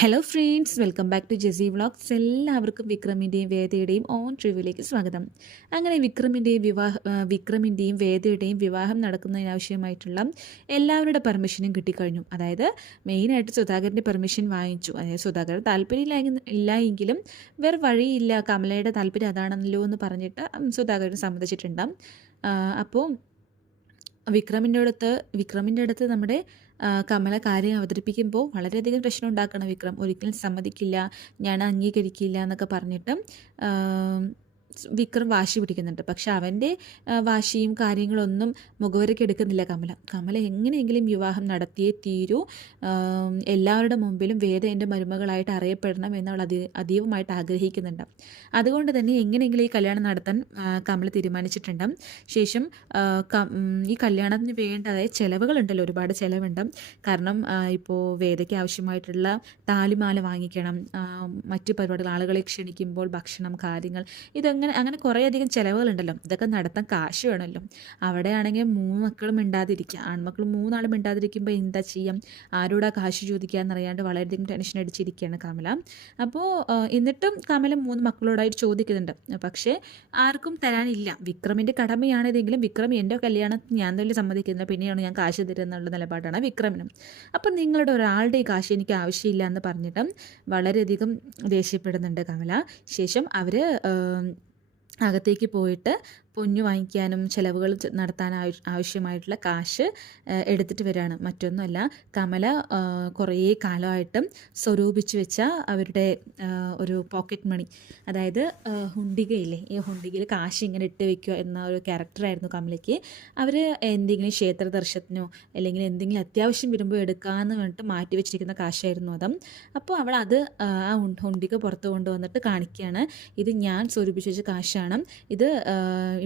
Hello friends, welcome back to Jessy vlogs. എല്ലാവർക്കും വിക്രമിൻ്റെയും വേദയുടെയും on റിവ്യൂയിലേക്ക് സ്വാഗതം. അങ്ങനെ വിക്രമിൻ്റെയും വേദയുടെയും വിവാഹം നടക്കുന്നതിനാവശ്യമായിട്ടുള്ള എല്ലാവരുടെ പെർമിഷനും കിട്ടിക്കഴിഞ്ഞു. അതായത് മെയിനായിട്ട് സുധാകരൻ്റെ പെർമിഷൻ വാങ്ങിച്ചു. അതായത് സുധാകരൻ താല്പര്യമില്ല എങ്കിലും വേറെ വഴിയില്ല, കമലയുടെ താല്പര്യം അതാണല്ലോ എന്ന് പറഞ്ഞിട്ട് സുധാകരൻ സമ്മതിച്ചിട്ടുണ്ടാകും. അപ്പോൾ വിക്രമിൻ്റെ അടുത്ത് നമ്മുടെ കമല കാര്യം അവതരിപ്പിക്കുമ്പോൾ വളരെയധികം പ്രശ്നം ഉണ്ടാക്കണം വിക്രം. ഒരിക്കലും സമ്മതിക്കില്ല, ഞാൻ അംഗീകരിക്കില്ല എന്നൊക്കെ പറഞ്ഞിട്ട് വിക്രം വാശി പിടിക്കുന്നുണ്ട്. പക്ഷെ അവൻ്റെ വാശിയും കാര്യങ്ങളൊന്നും മുഖവരയ്ക്ക് എടുക്കുന്നില്ല കമല എങ്ങനെയെങ്കിലും വിവാഹം നടത്തിയേ തീരൂ, എല്ലാവരുടെ മുമ്പിലും വേദ എൻ്റെ മരുമകളായിട്ട് അറിയപ്പെടണം എന്നവൾ അതീവമായിട്ട് ആഗ്രഹിക്കുന്നുണ്ട്. അതുകൊണ്ട് തന്നെ എങ്ങനെയെങ്കിലും ഈ കല്യാണം നടത്താൻ കമല തീരുമാനിച്ചിട്ടുണ്ട്. ശേഷം ഈ കല്യാണത്തിന് വേണ്ടതായ ചിലവുകളുണ്ടല്ലോ, ഒരുപാട് ചിലവുണ്ട്. കാരണം ഇപ്പോൾ വേദയ്ക്ക് ആവശ്യമായിട്ടുള്ള താലിമാല വാങ്ങിക്കണം, മറ്റു പരിപാടികൾ, ആളുകളെ ക്ഷണിക്കുമ്പോൾ ഭക്ഷണം, കാര്യങ്ങൾ, അങ്ങനെ കുറേയധികം ചിലവുകളുണ്ടല്ലോ. ഇതൊക്കെ നടത്താൻ കാശ് വേണമല്ലോ. അവിടെയാണെങ്കിൽ 3 മക്കളും മിണ്ടാതിരിക്കുക, ആൺമക്കളും 3 ആളും മിണ്ടാതിരിക്കുമ്പോൾ എന്താ ചെയ്യാം, ആരോടാ കാശ് ചോദിക്കുക എന്നറിയാണ്ട് വളരെയധികം ടെൻഷൻ അടിച്ചിരിക്കുകയാണ് കമല. അപ്പോൾ എന്നിട്ടും കമല 3 മക്കളോടായിട്ട് ചോദിക്കുന്നുണ്ട്. പക്ഷേ ആർക്കും തരാനില്ല. വിക്രമിൻ്റെ കടമയാണിതെങ്കിലും വിക്രം എൻ്റെ കല്യാണത്തിന് ഞാൻ തന്നെ സമ്മതിക്കുന്നില്ല, പിന്നെയാണ് ഞാൻ കാശ് തരുക എന്നുള്ള നിലപാടാണ് വിക്രമിനും. അപ്പം നിങ്ങളുടെ ഒരാളുടെ കാശ് എനിക്ക് ആവശ്യമില്ല എന്ന് പറഞ്ഞിട്ട് വളരെയധികം ദേഷ്യപ്പെടുന്നുണ്ട് കമല. ശേഷം അവർ അകത്തേക്ക് പോയിട്ട് പൊന്നു വാങ്ങിക്കാനും ചിലവുകൾ നടത്താൻ ആവശ്യമായിട്ടുള്ള കാശ് എടുത്തിട്ട് വരികയാണ്. മറ്റൊന്നുമല്ല, കമല കുറേ കാലമായിട്ടും സ്വരൂപിച്ച് വെച്ച അവരുടെ ഒരു പോക്കറ്റ് മണി, അതായത് ഹുണ്ടികയില്ലേ, ഈ ഹുണ്ടികയിൽ കാശ് ഇങ്ങനെ ഇട്ട് വെക്കുക എന്ന ഒരു ക്യാരക്ടറായിരുന്നു കമലയ്ക്ക്. അവർ എന്തെങ്കിലും ക്ഷേത്ര ദർശനത്തിനോ അല്ലെങ്കിൽ എന്തെങ്കിലും അത്യാവശ്യം വരുമ്പോൾ എടുക്കാമെന്ന് പറഞ്ഞിട്ട് മാറ്റി വെച്ചിരിക്കുന്ന കാശായിരുന്നു അതും. അപ്പോൾ അവൾ ആ ഹുണ്ടിക പുറത്ത് കൊണ്ടുവന്നിട്ട് കാണിക്കുകയാണ്, ഇത് ഞാൻ സ്വരൂപിച്ച് വെച്ച കാശാണ്, ഇത്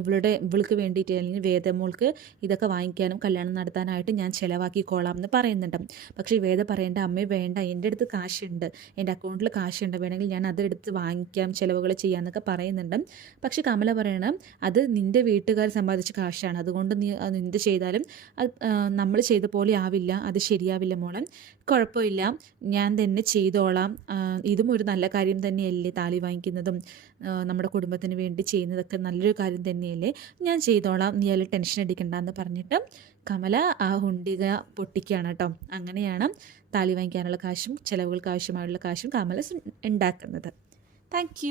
ഇവൾക്ക് വേണ്ടിയിട്ട് അല്ലെങ്കിൽ വേദമോൾക്ക് ഇതൊക്കെ വാങ്ങിക്കാനും കല്യാണം നടത്താനായിട്ട് ഞാൻ ചിലവാക്കിക്കോളാം എന്ന് പറയുന്നുണ്ട്. പക്ഷേ വേദ പറയേണ്ട, അമ്മേ വേണ്ട, എൻ്റെ അടുത്ത് കാശുണ്ട്, എൻ്റെ അക്കൗണ്ടിൽ കാശുണ്ട്, വേണമെങ്കിൽ ഞാൻ അതെടുത്ത് വാങ്ങിക്കാം, ചിലവുകൾ ചെയ്യാമെന്നൊക്കെ പറയുന്നുണ്ട്. പക്ഷേ കമല പറയണം, അത് നിൻ്റെ വീട്ടുകാർ സമ്പാദിച്ച കാശാണ്, അതുകൊണ്ട് നീ എന്ത് ചെയ്താലും അത് നമ്മൾ ചെയ്ത പോലെ ആവില്ല, അത് ശരിയാവില്ല മോളെ, കുഴപ്പമില്ല, ഞാൻ തന്നെ ചെയ്തോളാം, ഇതും ഒരു നല്ല കാര്യം തന്നെയല്ലേ, താലി വാങ്ങിക്കുന്നതും നമ്മുടെ കുടുംബത്തിന് വേണ്ടി ചെയ്യുന്നതൊക്കെ നല്ലൊരു കാര്യം തന്നെയല്ലേ, ഞാൻ ചെയ്തോളാം, നീ അതിൽ ടെൻഷൻ അടിക്കണ്ട എന്ന് പറഞ്ഞിട്ട് കമല ആ ഹുണ്ടിക പൊട്ടിക്കുകയാണ് കേട്ടോ. അങ്ങനെയാണ് താലി വാങ്ങിക്കാനുള്ള കാശും ചിലവുകൾക്ക് ആവശ്യമായുള്ള കാശും കമല ഉണ്ടാക്കുന്നത്. Thank you.